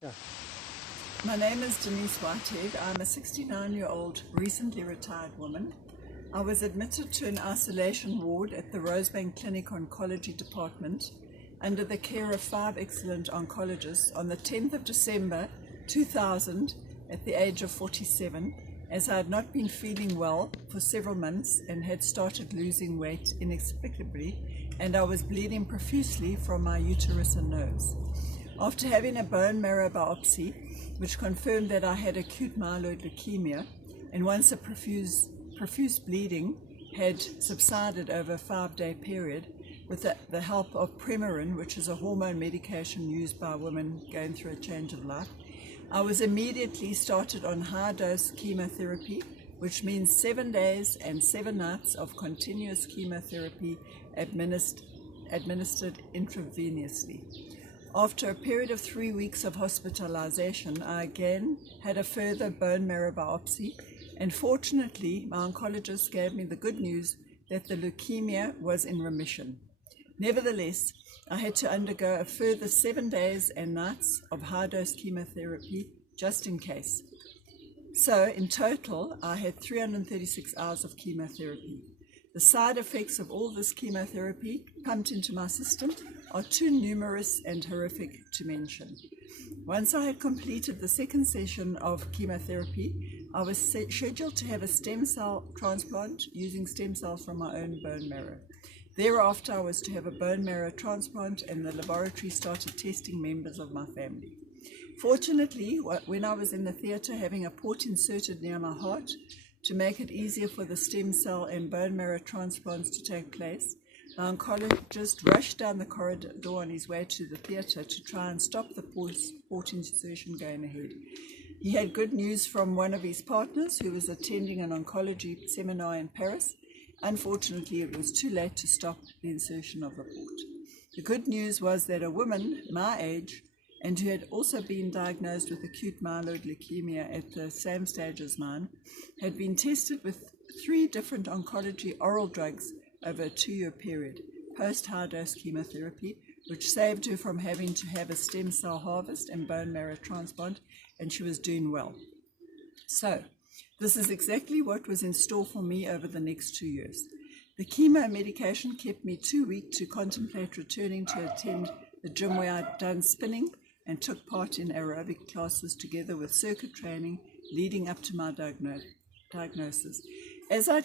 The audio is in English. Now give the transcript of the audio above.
Yeah. My name is Denise Whitehead. I'm a 69-year-old recently retired woman. I was admitted to an isolation ward at the Rosebank Clinic Oncology Department under the care of 5 excellent oncologists on the 10th of December 2000 at the age of 47, as I had not been feeling well for several months and had started losing weight inexplicably, and I was bleeding profusely from my uterus and nose. After having a bone marrow biopsy, which confirmed that I had acute myeloid leukemia, and once the profuse bleeding had subsided over a 5-day period with the help of Premarin, which is a hormone medication used by women going through a change of life, I was immediately started on high-dose chemotherapy, which means 7 days and 7 nights of continuous chemotherapy administered intravenously. After a period of 3 weeks of hospitalization, I again had a further bone marrow biopsy, and fortunately, my oncologist gave me the good news that the leukemia was in remission. Nevertheless, I had to undergo a further 7 days and nights of high-dose chemotherapy just in case. So, in total, I had 336 hours of chemotherapy. The side effects of all this chemotherapy pumped into my system are too numerous and horrific to mention. Once I had completed the second session of chemotherapy, I was scheduled to have a stem cell transplant using stem cells from my own bone marrow. Thereafter, I was to have a bone marrow transplant, and the laboratory started testing members of my family. Fortunately, when I was in the theatre having a port inserted near my heart to make it easier for the stem cell and bone marrow transplants to take place, my oncologist rushed down the corridor on his way to the theatre to try and stop the port insertion going ahead. He had good news from one of his partners who was attending an oncology seminar in Paris. Unfortunately, it was too late to stop the insertion of the port. The good news was that a woman my age and who had also been diagnosed with acute myeloid leukemia at the same stage as mine had been tested with 3 different oncology oral drugs over a 2-year period, post-high-dose chemotherapy, which saved her from having to have a stem cell harvest and bone marrow transplant, and she was doing well. So, this is exactly what was in store for me over the next 2 years. The chemo medication kept me too weak to contemplate returning to attend the gym where I'd done spinning and took part in aerobic classes together with circuit training leading up to my diagnosis. As I